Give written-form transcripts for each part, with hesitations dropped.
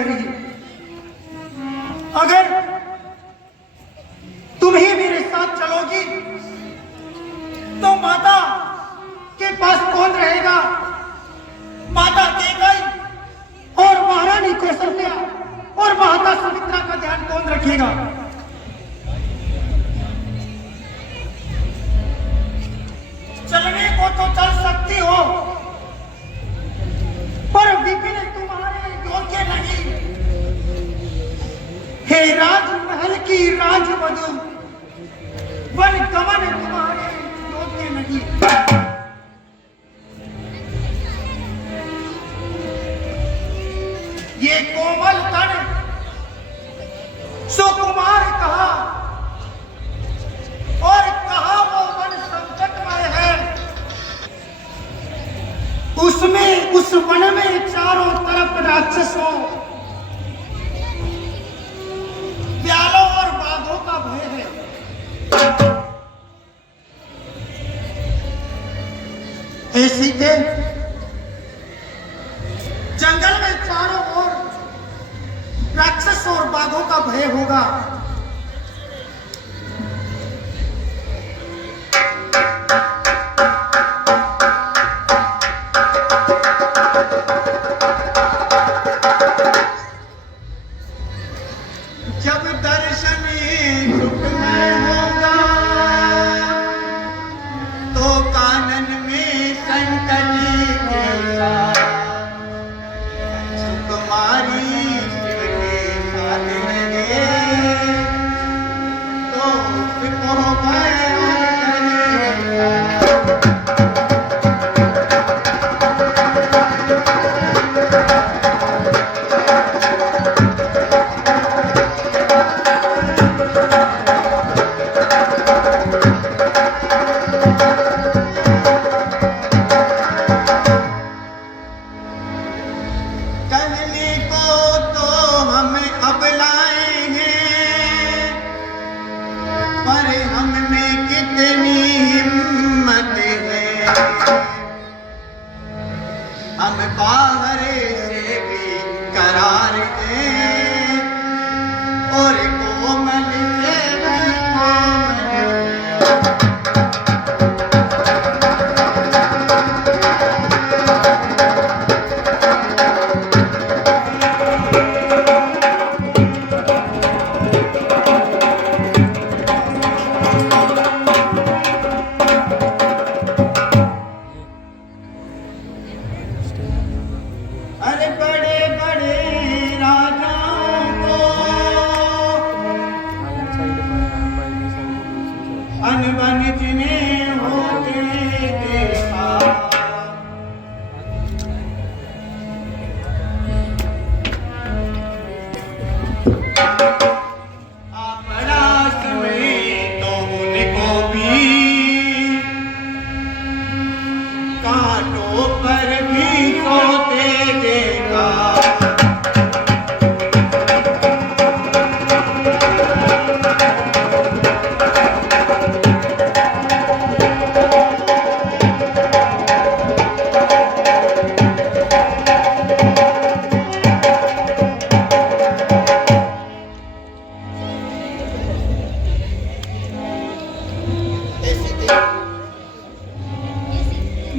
कह रही है, अगर तुम ही मेरे साथ चलोगी तो माता के पास कौन रहेगा? माता केकई और महारानी कौशल्या और माता सुमित्रा का ध्यान कौन रखेगा? चलने को तो चल सकती हो, पर विपिन तुम्हारे योग्य नहीं। हे राजमहल की राजवधू, वन गमन तुम्हारे योग्य नहीं। ये कोमल तन सुकुमार कहा और कहा वो वन संकटमय है। उसमें उस वन में चारों तरफ राक्षसों, व्यालों और बाघों का भय है। ऐसी के जंगल में चारों ओर राक्षस और बाघों का भय होगा। जब दर्शन सुखमय होगा तो कानन में शंकर जी के साथ सुकुमारी शिव के साथ लगे तो उसको भय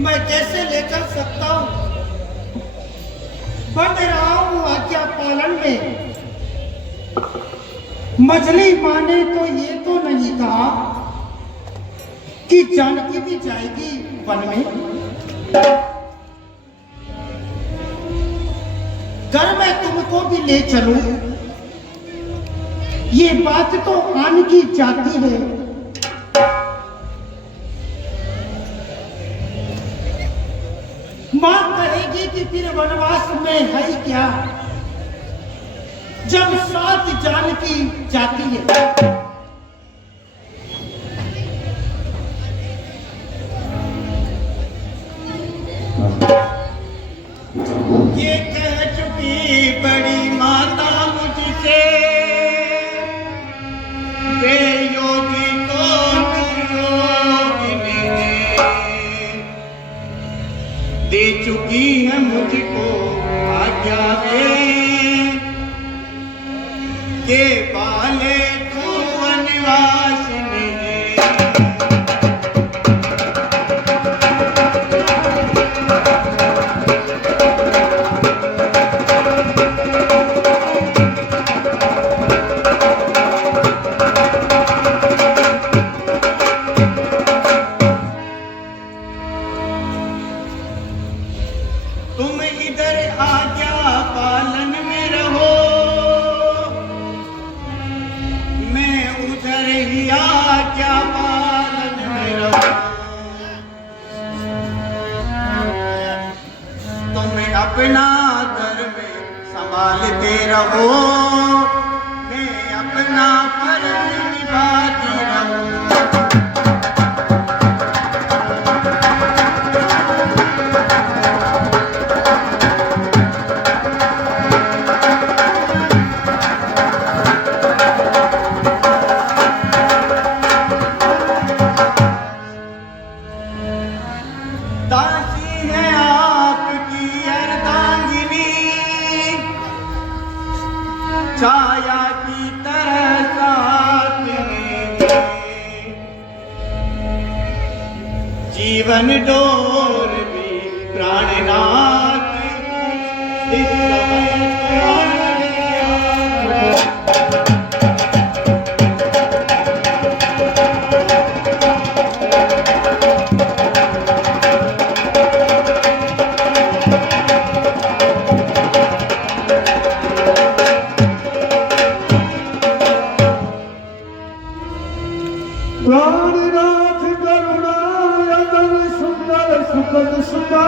मैं कैसे ले चल सकता हूं? बंद रहा हूं आज्ञा पालन में। मछली माने तो ये तो नहीं कहा कि जानकी भी जाएगी वन में। घर में तुमको भी ले चलूं, ये बात तो आन की जाती है। मां कहेगी कि फिर वनवास में है क्या, जब साथ जानकी जाती है। ये कह चुकी बड़ी माता मुझसे, वे योगी को निर्योगिनी दे चुकी है मुझको आज्ञा है, के पाले तू वनवास में। तुम इधर आज्ञा पालन में रहो, मैं उधर ही आज्ञा पालन में रहूं। तुम अपना धर्म संभालते रहो, मैं अपना फर्ज निभाती रहूं। दासी है आपकी अर्धांगिनी, छाया की तरह साथ में, जीवन डोर भी प्राणनाथ इस समय प्राण गया। प्राणनाथ करुणा यदन सुंदर सुखद सुधा,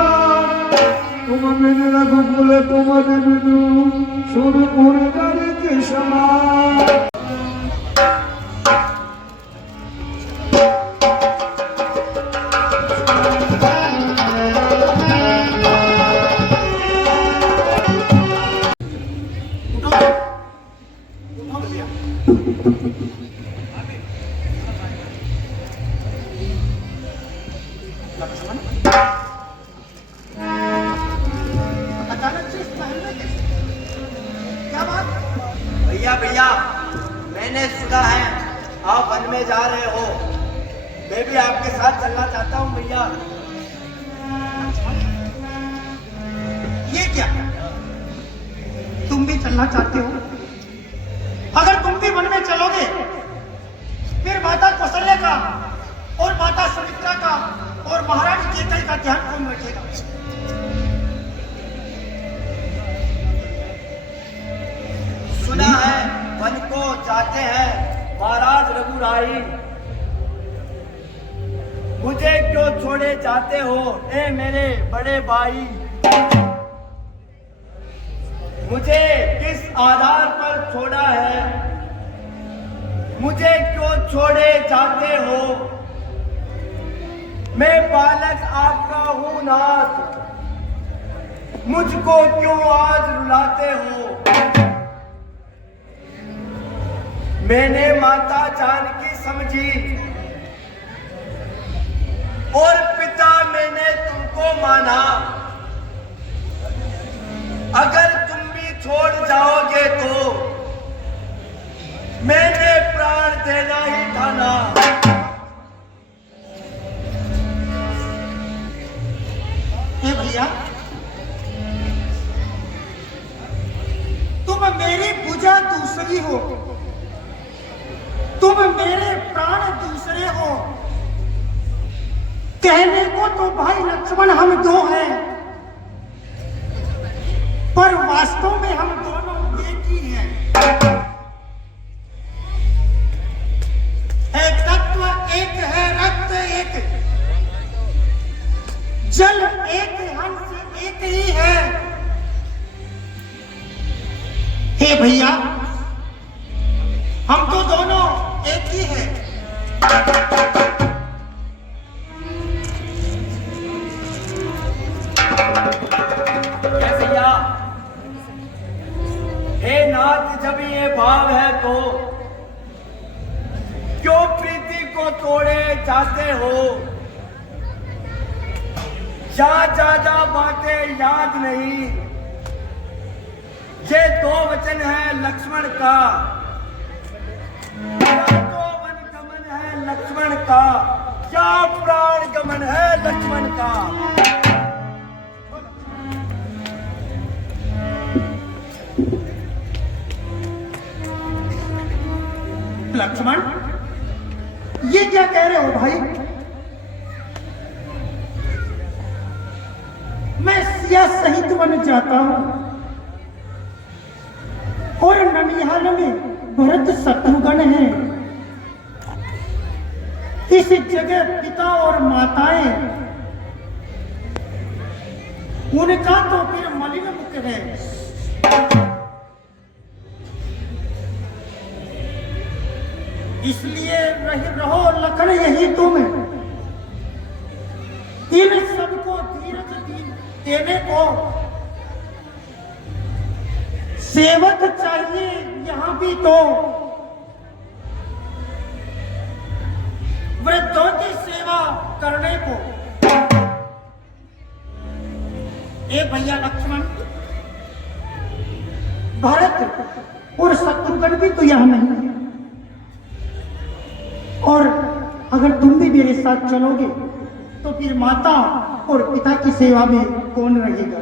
तुम बिन रघुकुल तुम बिनु सुरपुर दरित क्षमा। लक्ष्मण अचानक से इस महल में कैसे? क्या बात? भैया भैया, मैंने सुना है आप वन में जा रहे हो, मैं भी आपके साथ चलना चाहता हूँ भैया। ये क्या? तुम भी चलना चाहते हो? अगर तुम भी वन में चलोगे, फिर माता कौशल्या का और माता सुमित्रा का और महारानी केकई का ध्यान कौन रखेगा? सुना है वन को जाते हैं महाराज रघुराई, मुझे क्यों छोड़े जाते हो ए मेरे बड़े भाई? मुझे किस आधार पर छोड़ा है? मुझे क्यों छोड़े जाते हो? मैं बालक आपका हूं नाथ, मुझको क्यों आज रुलाते हो? मैंने माता जानकी समझी और पिता मैंने तुमको माना, अगर तुम भी छोड़ जाओगे तो मैंने प्राण देना ही ठाना। भैया, तुम मेरी पूजा दूसरी हो, तुम मेरे प्राण दूसरे हो। कहने को तो भाई लक्ष्मण हम दो हैं, पर वास्तव में हम दोनों एक ही हैं। एक तत्व एक है, रक्त एक, जल एक, हंस एक ही है। हे भैया, हम तो दोनों एक ही हैं। भैया, हे नाथ, जब ये भाव है तो क्यों प्रीति को तोड़े जाते हो? ज्यादा बातें याद नहीं, ये दो वचन है लक्ष्मण का, प्राण गमन है लक्ष्मण का। लक्ष्मण, ये क्या कह रहे हो भाई? मैं सिया सहित वन जाता हूं और ननिहाल में भरत शत्रुघ्न है। इस जगह पिता और माताएं, उनका तो फिर मलिन मुख है। इसलिए रहो लखन यही तुम इन सबको धीरज देने को सेवक चाहिए यहां भी तो वृद्धों की सेवा करने को। ए भैया लक्ष्मण, भरत और शत्रुघ्न भी तो यहां नहीं है, और अगर तुम भी मेरे साथ चलोगे तो फिर माता और पिता की सेवा में कौन रहेगा?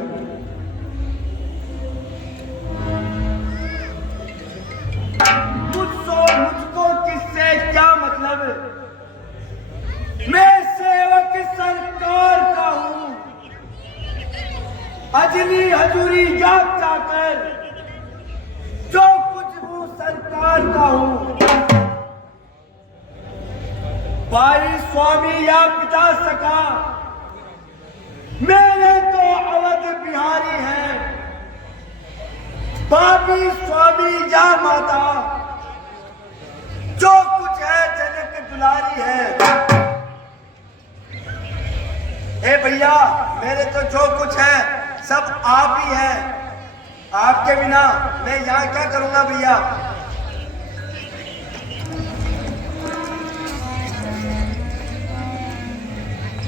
मुझको किससे क्या मतलब? मैं सेवक सरकार का हूं, अजनी हजूरी जाग जाकर जो कुछ हूं सरकार का हूं। भाई स्वामी या पिता सका मेरे तो अवध बिहारी है। भाभी स्वामी या माता जो कुछ है जनक दुलारी है। ए भैया, मेरे तो जो कुछ है सब आप ही है। आपके बिना मैं यहाँ क्या करूंगा भैया?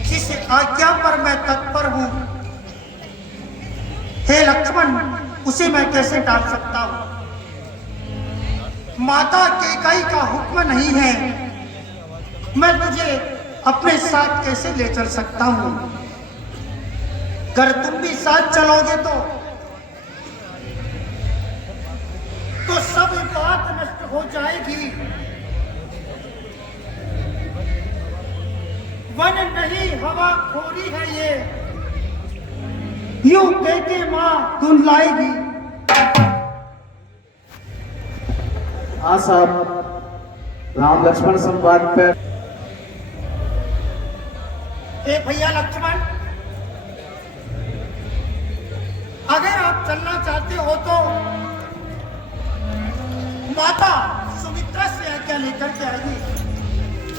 जिस आज्ञा पर मैं तत्पर हूं, हे लक्ष्मण, उसे मैं कैसे टाल सकता हूं? माता केकई का हुक्म नहीं है, मैं तुझे अपने साथ कैसे ले चल सकता हूं? अगर तुम भी साथ चलोगे तो सब बात नष्ट हो जाएगी। वन नहीं हवा खोरी है ये, यूं कहते मां धुन लाएगी। हाँ साहब, राम लक्ष्मण संवाद पर। ए भैया लक्ष्मण, अगर आप चलना चाहते हो तो माता सुमित्रा से आज्ञा लेकर के आइए।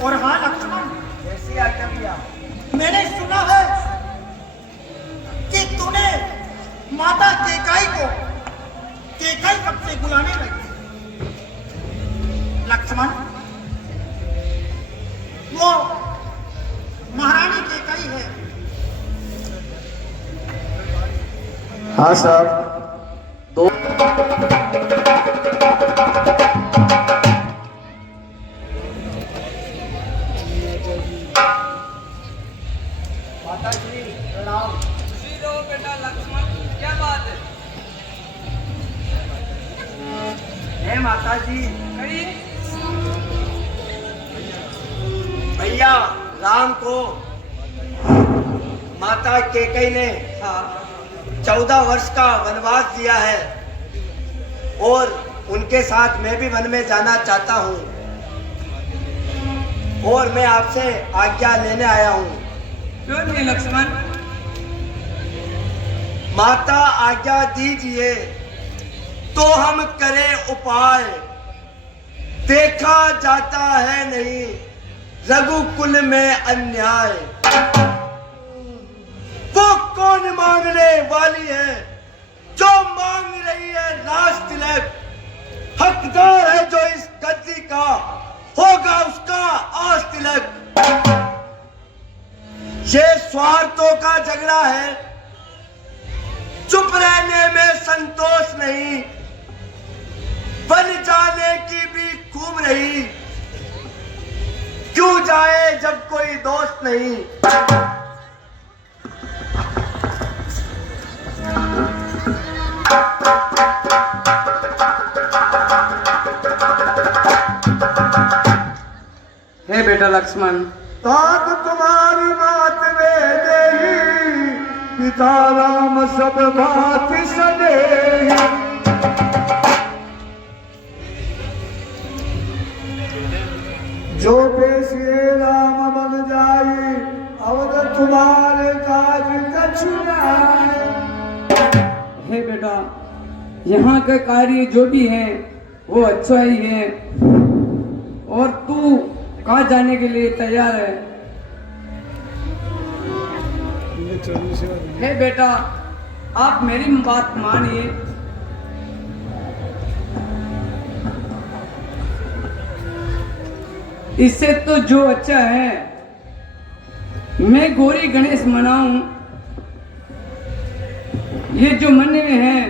और हाँ लक्ष्मण, कैसी आज्ञा भैया? मैंने सुना है कि तूने माता केकई को केकई कब से बुलाने लगी। लक्ष्मण, वो महारानी केकई है। हाँ साहब, दो माता जी प्रणाम। खुशी रहो बेटा लक्ष्मण, क्या बात है? हे माता जी, कहिए। भैया राम को माता केकई ने 14 वर्ष का वनवास दिया है और उनके साथ मैं भी वन में जाना चाहता हूँ और मैं आपसे आज्ञा लेने आया हूँ। क्यों नहीं लक्ष्मण? माता आज्ञा दीजिए तो हम करें उपाय। देखा जाता है नहीं रघुकुल में अन्याय। वो कौन मांगने वाली है जो मांग रही है राज तिलक? हकदार है जो इस गद्दी का, होगा उसका आज तिलक। ये स्वार्थों का झगड़ा है, चुप रहने में संतोष नहीं, बन जाने की भी खूब रही। क्यों जाए जब कोई दोस्त नहीं। हे बेटा लक्ष्मण, तात तुम्हारी बात वे देही, पिता राम सब बात सदेही। जो पेशिए राम बन जाई, अवध तुम्हारे काज कछु नाय। हे बेटा, यहाँ का कार्य जो भी है वो अच्छा ही है, और तू कहाँ जाने के लिए तैयार है? हे बेटा, आप मेरी बात मानिए। इससे तो जो अच्छा है मैं गौरी गणेश मनाऊं, ये जो मन्ने में है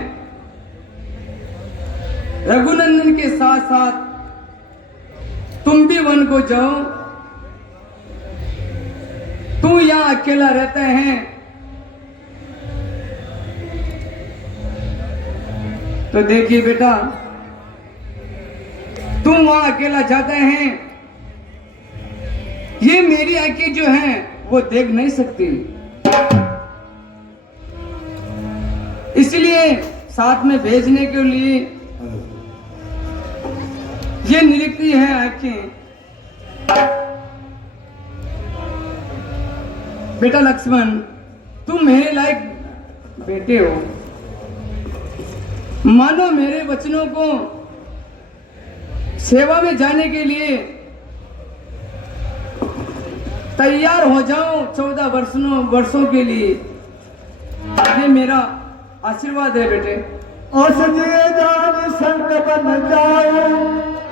रघुनंदन के साथ साथ तुम भी वन को जाओ। तू यहाँ अकेला रहता है तो देखिए बेटा, तुम वहां अकेला जाता है, ये मेरी आंखें जो हैं वो देख नहीं सकती, इसलिए साथ में भेजने के लिए ये निरखती है आंखें। बेटा लक्ष्मण, तुम मेरे लायक बेटे हो, मानो मेरे वचनों को सेवा में जाने के लिए तैयार हो जाओ 14 वर्षों के लिए। ये मेरा आशीर्वाद है बेटे। औषधि दान संत बन जाओ,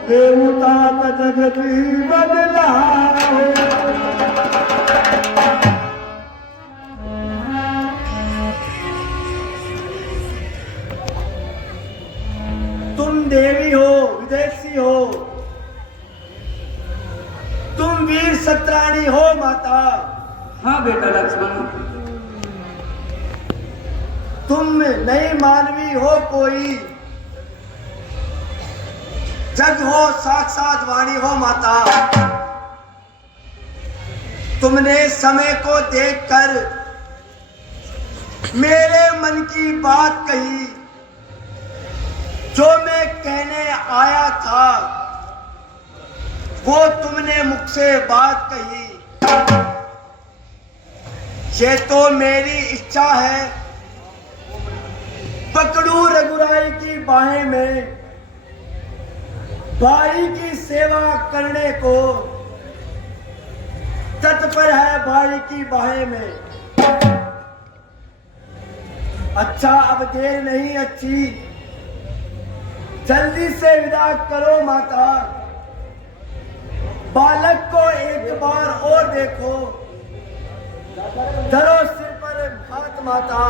देवता जगती बदलाओ। तुम देवी हो, विदेशी हो, तुम वीर सत्राणी हो माता। हाँ बेटा लक्ष्मण, तुम नई मानवी हो कोई, जग हो साक्षात वाणी हो माता। तुमने समय को देखकर मेरे मन की बात कही, जो मैं कहने आया था वो तुमने मुझसे बात कही। ये तो मेरी इच्छा है, पकड़ू रघुराई की बाहें में, भाई की सेवा करने को तत्पर है भाई की बाहें में। अच्छा अब देर नहीं अच्छी, जल्दी से विदा करो माता। बालक को एक बार और देखो, धरो सिर पर हाथ माता।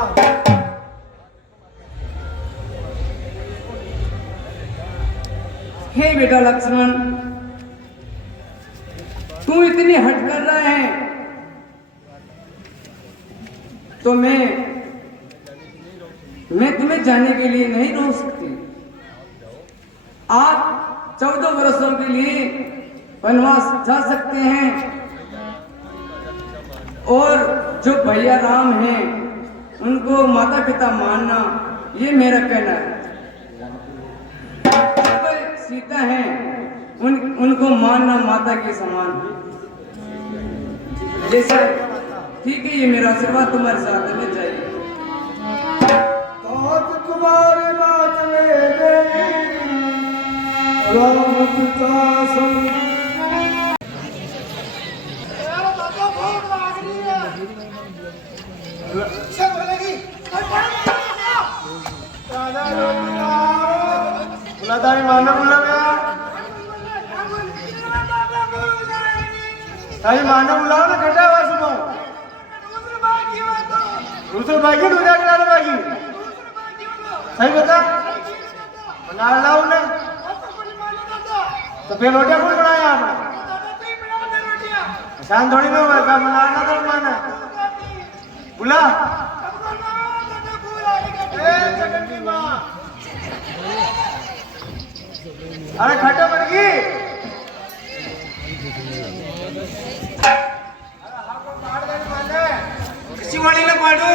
हे बेटा लक्ष्मण, तू इतनी हट कर रहा है तो मैं तुम्हें जाने के लिए नहीं रोक सकती। आप 14 वर्षों के लिए वनवास जा सकते हैं, और जो भैया राम हैं उनको माता पिता मानना, ये मेरा कहना है। सीता है उनको मानना माता के समान। जैसे ठीक है, ये मेरा आशीर्वाद तुम्हारे साथ में चाहिए। तुम्हारे बात में राम पिता सम। माना बोला गया, माना बुलाओ ना, घटा हुआ सुबह दूसरे बाकी दूसरा किनारे बाकी सही बता बना लाओ ने। तो फिर रोटियां कौन बनाया आपने? शान थोड़ी में हुआ का बुलाना तो माना बुला जगन की माँ अरे खट्टा बन गई किसी वाली ने पाडू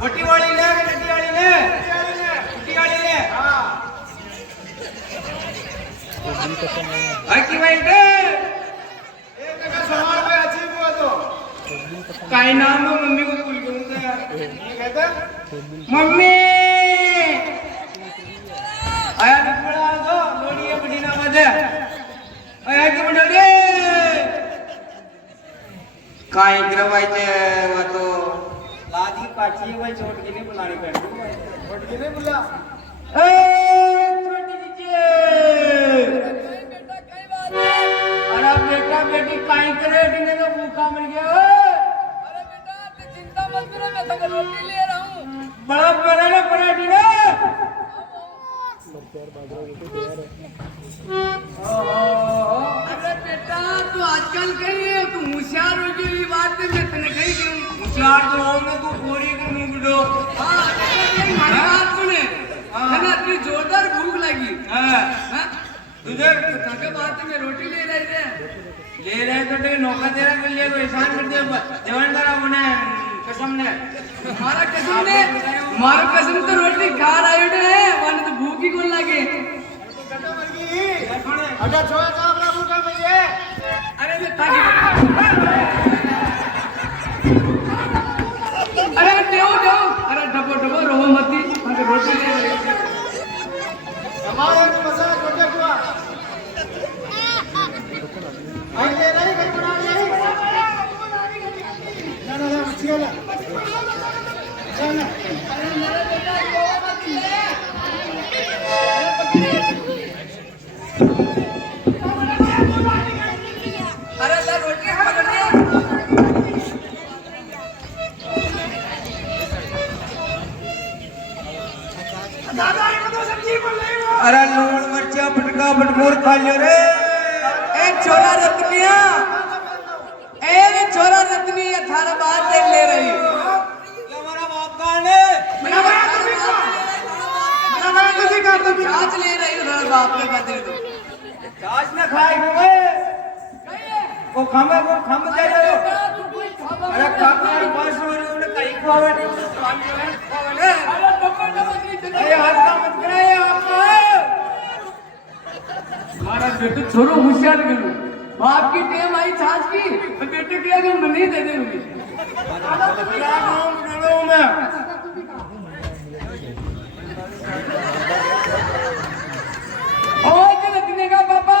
मोटी वाली ले नटी वाली ले कुटी वाली ले हाँ की बेटे एक जगह सवाल पे अच्छी हुआ तो काई नाम है मम्मी को भूल गया यार कहते मम्मी आया निकला दो लोड़ी है बड़ी ना मजे आया की मंडली काई करवाइते वो तो लादी काची है भाई छोट के लिए बुलाने बैठो छोट के लिए बुला ए छोटी जीजे अरे बेटा बेटी काई करे दिने तो भूखा मर गया अरे बेटा आपने चिंता मत करो मैं तो रोटी ले रहा हूँ बड़ा बड़ा ना पराठी ना अरे बेटा तू आजकल कही है तू होशियार हो गई बात में मैं तने कही क्यों होशियार तो होंगे तू पूरी कर मुंह बिडो हाँ हमारी बात सुने है ना इतनी जोरदार भूख लगी हां हाँ तुझे ताके बात में रोटी ले रहे थे ले रहे तो तेरे नौकर तेरा कर लिया कोई एहसान कर दिया देवन करा उन्हें कसम ने हमारा कसम तो रोटी खा रहे है वन तो भूख ही कौन लगे अगर छोड़ का अपना भूखा में ये अरे ये ताकि अरे देव देव अरे डबो डबो रहो मती मैं रोटी ले रही हमारे को मसाला छोटे हुआ आई ले नहीं कहीं बना नहीं ना ना ना अच्छी वाला चल अरे मेरा बेटा यो मत ले अरे ला रोटी पकड़ ले दादा ये तो सब्जी बोल रही हो अरे लूण मिर्चा पटका पटमूर खा लियो रे ए छोरा रत्निया ए रे छोरा रत्नी ये थारा बात देख ले रही हमारा बाप कौन है बना बना तुझे का तुझे आज ले रही हो थारा बाप के बदले तो आज ना खाए गए वो खामे दे दो अरे काका पास में उन्हें कहीं खावे नहीं खावे अरे हाथ का मत कराए आपको हमारा बेटे छोरो होशियार गयो बाप की टेम आई छाछ की तो बेटे के आगे नहीं दे देंगे क्या नाम डालो मैं ओ ये रखने का पापा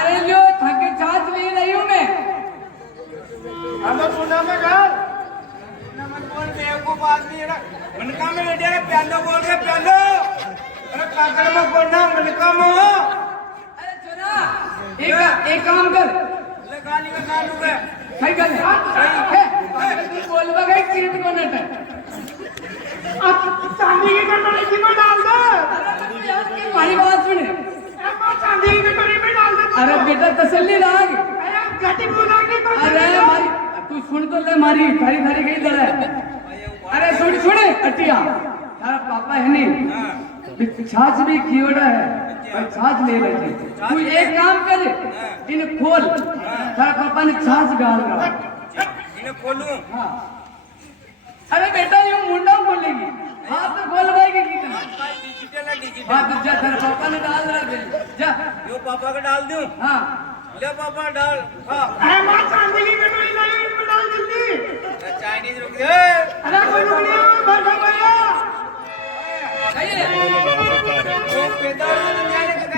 अरे लो थके छाछ ले रही हूँ मैं हम सुना में घर नमन बोल बेवकूफ आदमी है ना मनका में ले जाए प्यालो बोल रहे प्यालो अरे काकर में बोलना मनका में अरे छोरा एक काम कर ले गाली का कालू है सही कर तू बोलवा गई चीट को नट चांदी की कटोरी में डाल दो हमारी बात सुने चांदी की कटोरी में डाल दो अरे बेटा तसल्ली लाग अरे घटी बुला के तो अरे मारी तू सुन तो ले मारी थारी थारी गई दर अरे सुन सुने अटिया तारा पापा है नहीं छाछ भी कीड़ा है और छाछ ले रहे थे तू एक काम कर इन्हें खोल तारा पापा ने छाछ डाल रहा इन्हें खोलूं हाँ अरे बेटा ये मुंडा खोलेगी हाथ तो खोल पाएगी की डिजिटल है डिजिटल हाँ तो जा तेरे पापा ने डाल रहा है जा यो पापा का डाल दूं हाँ ले पापा डाल हाँ अरे मां चांदी की कटोरी नहीं में डाल जल्दी चाइनीज रुक अरे कोई रुक नहीं भर भर भैया वो पैदा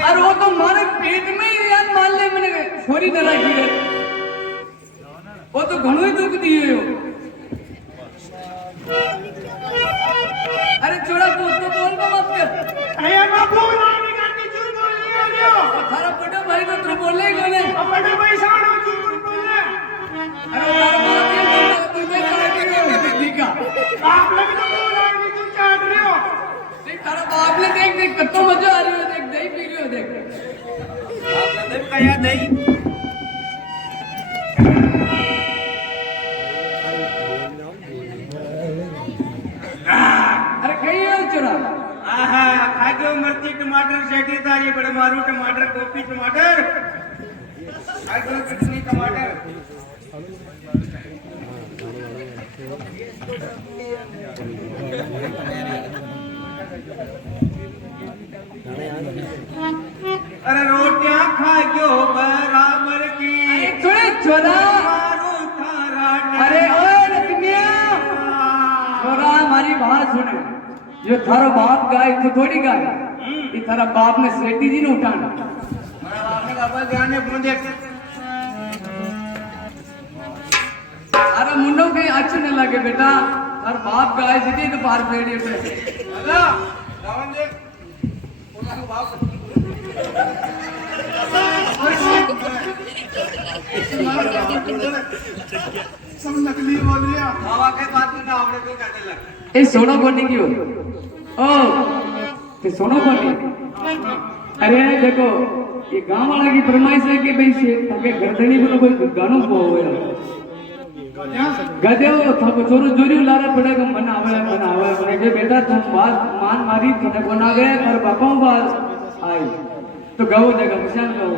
अरे वो तो मारे पेट में ही यार मान ले मैंने छोरी न रखी है वो तो घणो ही दुख दिए हो अरे छोड़ा तू तो बोल को मत कर अरे बाबू लाने का चूर बोल लिया जो थारा बड़ा भाई तो तू बोले ही कोने अब बड़े भाई साहब चूर बोल रहे अरे तारा बात ये बोल तू मैं क्या करूं ठीक है आप लोग तो बोला कि तुम चाट रहे हो देख तारा बाप ने देख देख कत्तो मजा आ रही हो देख दही पी रही हो देख सब का याद नहीं। अरे कहीं है चुरा आहा खाके मिर्ची टमाटर सेठी था ये बड़े मारू टमाटर गोभी टमाटर खाके कितनी टमाटर अरे रोटियां खायो बराबर की थोड़े चोरा मारू थारा अरे ओ लक्ष्मिया चोरा हमारी बात सुने ये थारो बाप गाय तो थोड़ी गाय ये थारा बाप ने सेठी जी ने उठाना हमारा बाप ने कहा ध्यान में फोन देख अरे मुंडो कहीं अच्छे न लगे बेटा थार बाप गाय सीधी तो पार पेड़ी पे अल्लाह रावण देख उनका बाप सब नकली बोल रहा बाबा के बात में आपने को कहने लगा ए सोनो कोनी क्यों ओ ते सोनो कोनी अरे देखो ये गांव वाला की फरमाइश है कि भाई से तके गर्दनी को कोई गानो को होया गधे हो थको चोरू चोरी लारा पड़ेगा मन आवे मैंने के बेटा तुम बात मान मारी तने को ना गए और बापों बात आई तो गाओ जगह निशान गाओ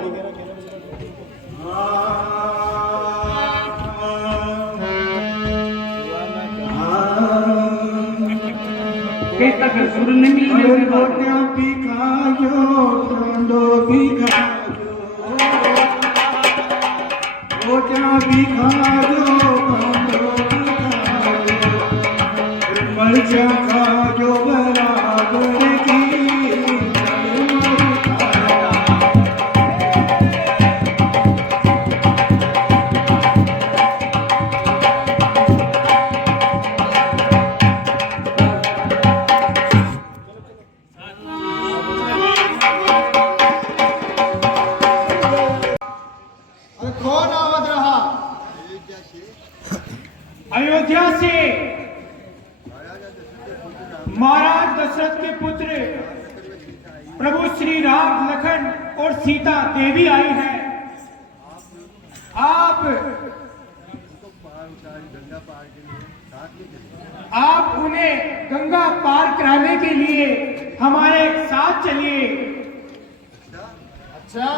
कहीं तक सुर नहीं मिल रही रोटियां भी खायो ठंडो भी खायो रोटियां भी खायो ठंडो भी खायो मिर्चा खायो बराबर की कौन आवत रहा अयोध्या से महाराज दशरथ के पुत्र प्रभु श्री राम लखन और सीता देवी आई है। आप उन्हें गंगा पार कराने के लिए हमारे साथ चलिए। अच्छा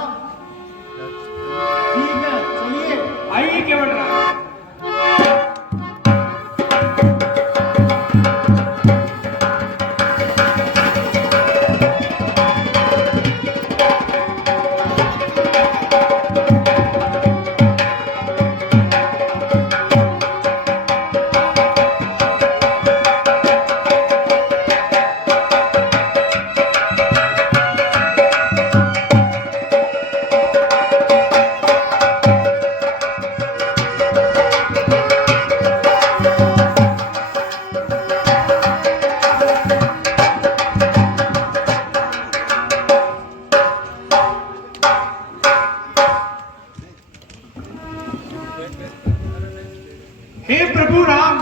ठीक है चलिए आइए केवल राम। हे प्रभु राम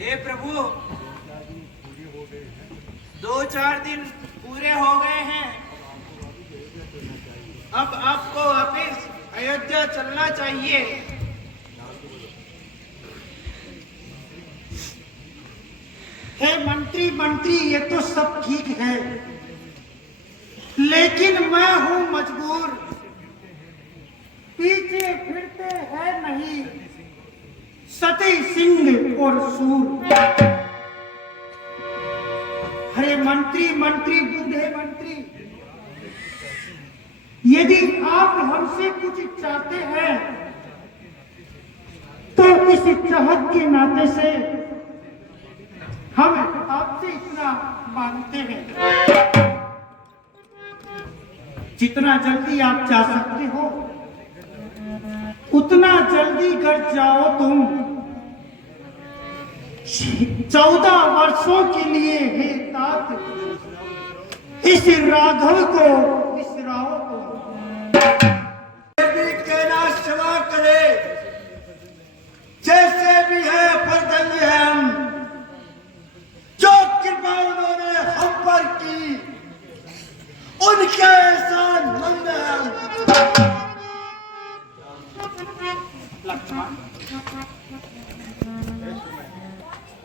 हे प्रभु 2-4 दिन पूरे हो गए हैं अब आपको वापिस अयोध्या चलना चाहिए। हे मंत्री ये तो सब ठीक है लेकिन मैं हूं मजबूर। पीछे फिरते हैं नहीं सती सिंह और सूर। अरे मंत्री बूढ़े मंत्री यदि आप हमसे कुछ चाहते हैं तो इस चाहत के नाते से हम आपसे इतना मांगते हैं जितना जल्दी आप जा सकते हो उतना जल्दी घर जाओ तुम। 14 वर्षों के लिए हे तात इस राघव को विसराओ तुम।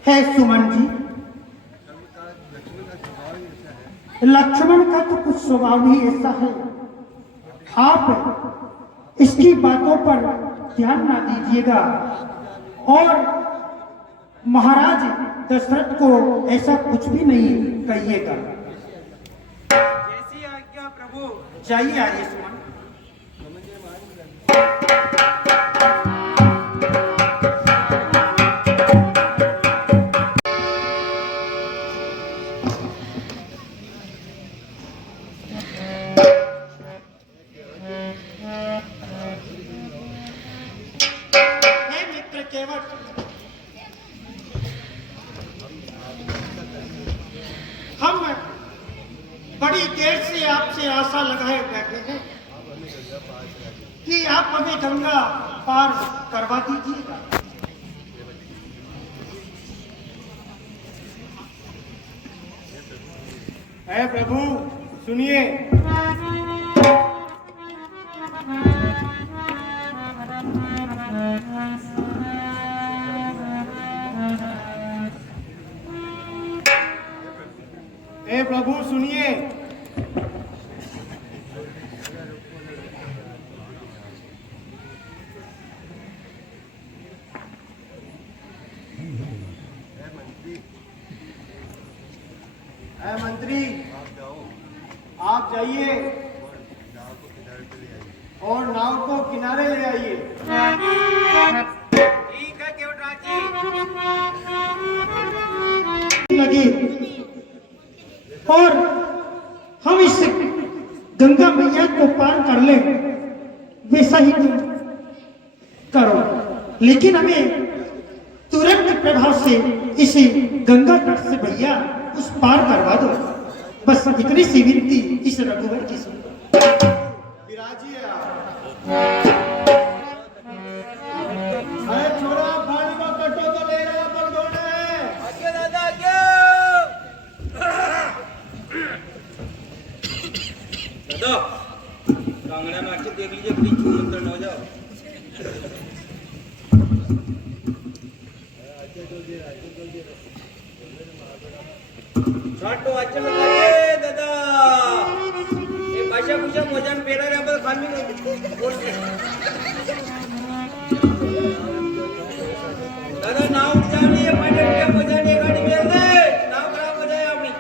है सुमन जी, लक्ष्मण का तो कुछ स्वभाव ही ऐसा है। आप इसकी बातों पर ध्यान ना दीजिएगा और महाराज दशरथ को ऐसा कुछ भी नहीं कहिएगा। जैसी आज्ञा प्रभु। जाइए आइए सुमन। हे मित्र केवट, हम बड़ी देर से आपसे आशा लगाए बैठे हैं कि आप हमें गंगा पार करवा दीजिएगा। है प्रभु सुनिए। हे प्रभु सुनिए। है मंत्री, आप जाइए और नाव को किनारे ले आइए। ठीक है केवटराज जी। लगे और हम इस गंगा मैया को पार कर ले, वैसा ही तुम करो, लेकिन हमें तुरंत प्रभाव से इसे गंगा तट से भैया उस पार करवा दो। बस इतनी सी विनती इस रघुवर की सुनो। विराजिए आप। अरे छोड़ा, पानी का कटो तो ले रहा पर धोना है। आज्ञा दादा आज्ञा। दादा कांगड़ा में आके देख लीजिए कहीं छू मंत्र न हो जाओ। छाटो आचल लगाइए दादा। ये भाषा कुछ मोजन पेड़ा रे पर खामी दादा नाव उठ जानी है, पानी क्या हो जानी है, गाड़ी मेल दे, नाव खराब हो जाए अपनी।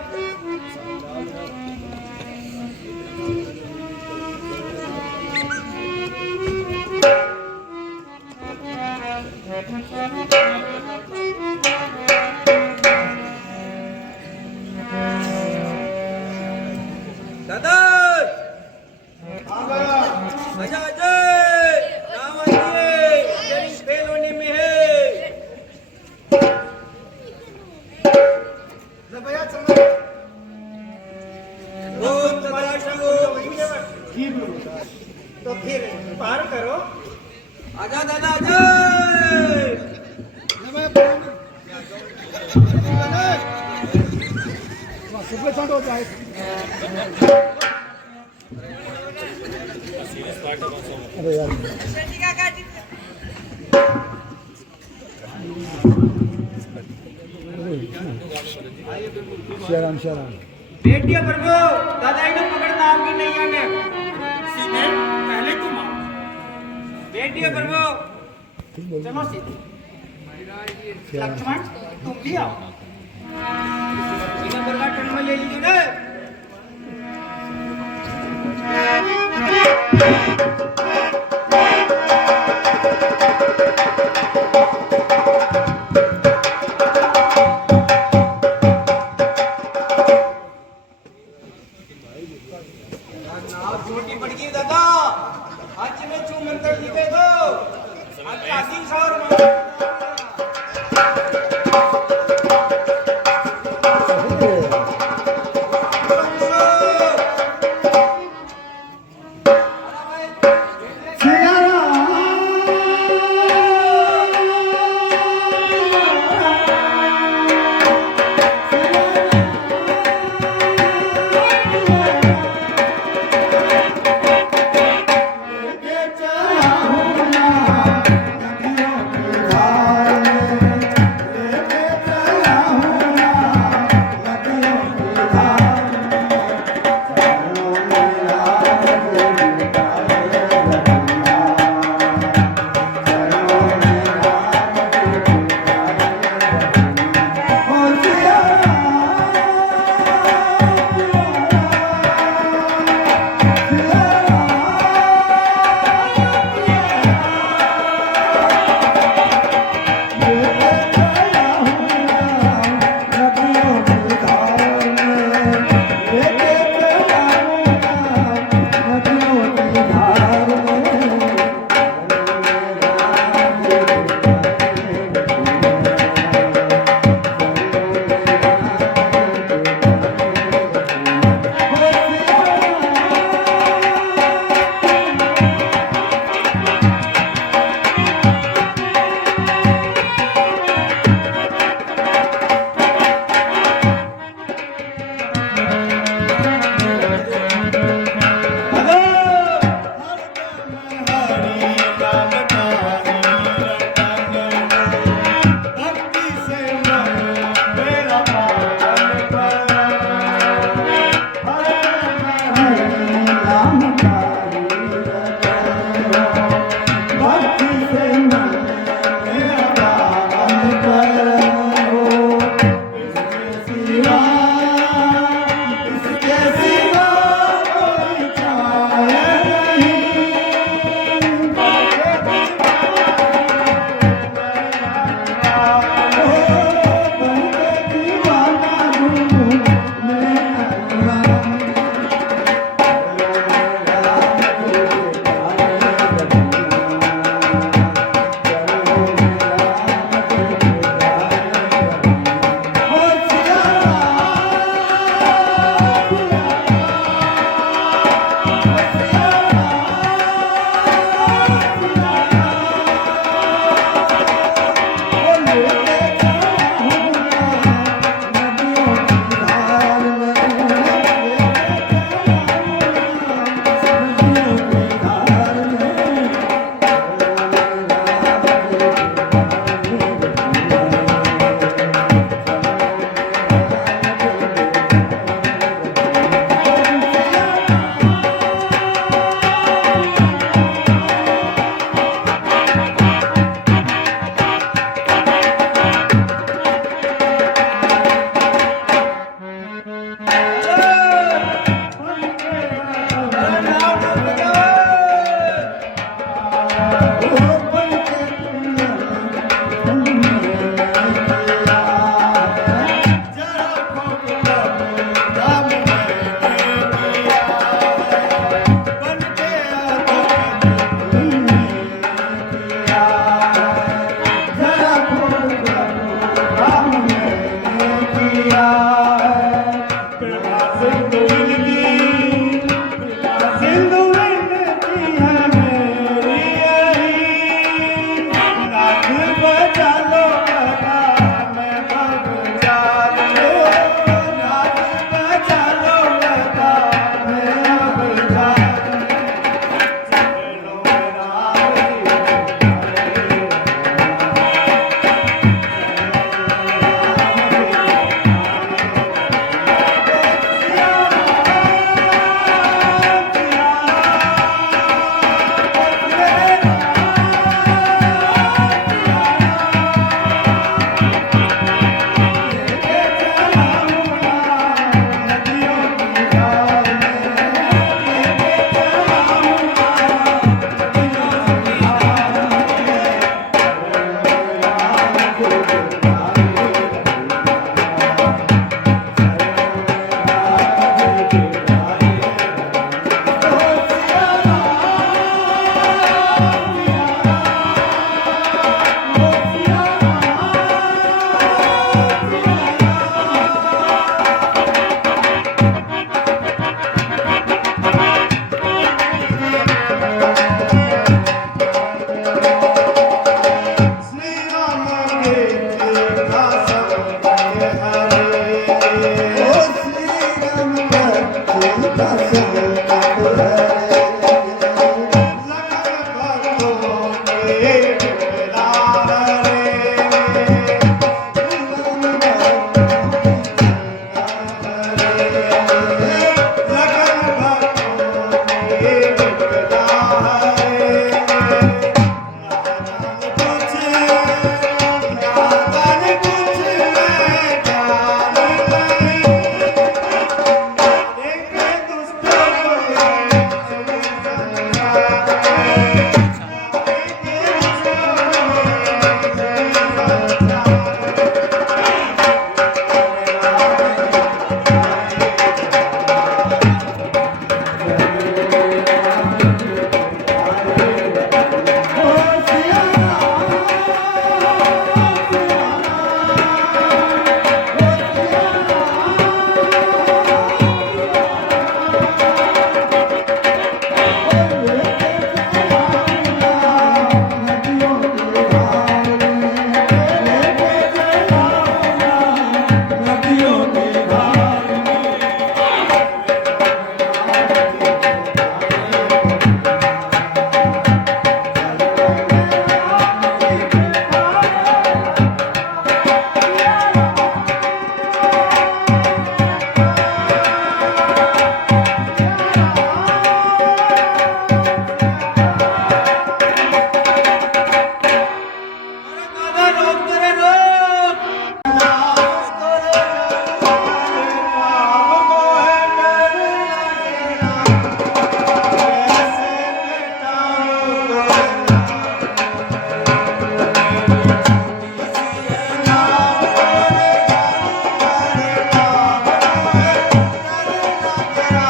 दादा आजा आजा, नाव आइए, स्टीयरिंग फेल होने में है। भैया चलना। ओम सदाशिव जी प्रभु। तो फिर पार करो। आजा दादा आजा। बेटिया प्रभु दादा इन्हें पकड़ना आपकी नहीं आने। सीधे पहले तुम आओ। बेटिया प्रभु चलो सीधे। लक्ष्मण तुम भी आओ। इन्हें बरगा टन में ले लीजिए ना। नाव छोटी पड़ गई दादा। आज में चू मंत्र लिखे दो। आज आदि शहर में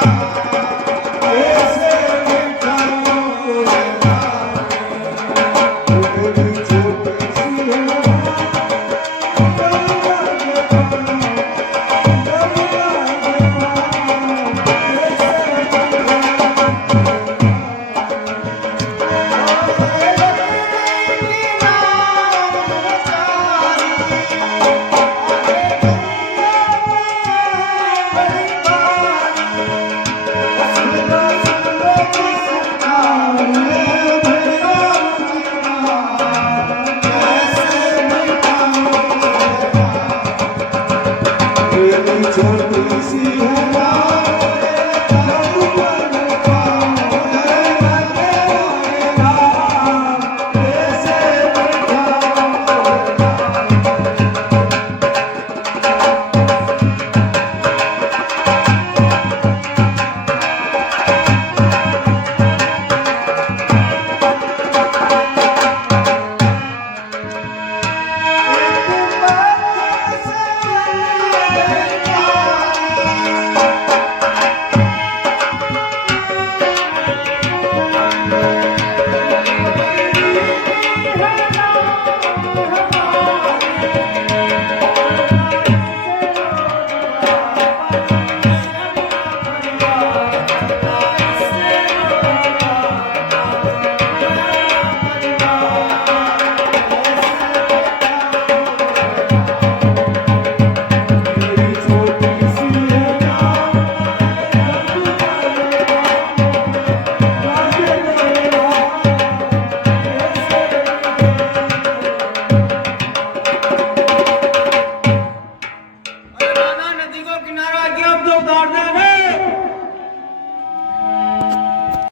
रा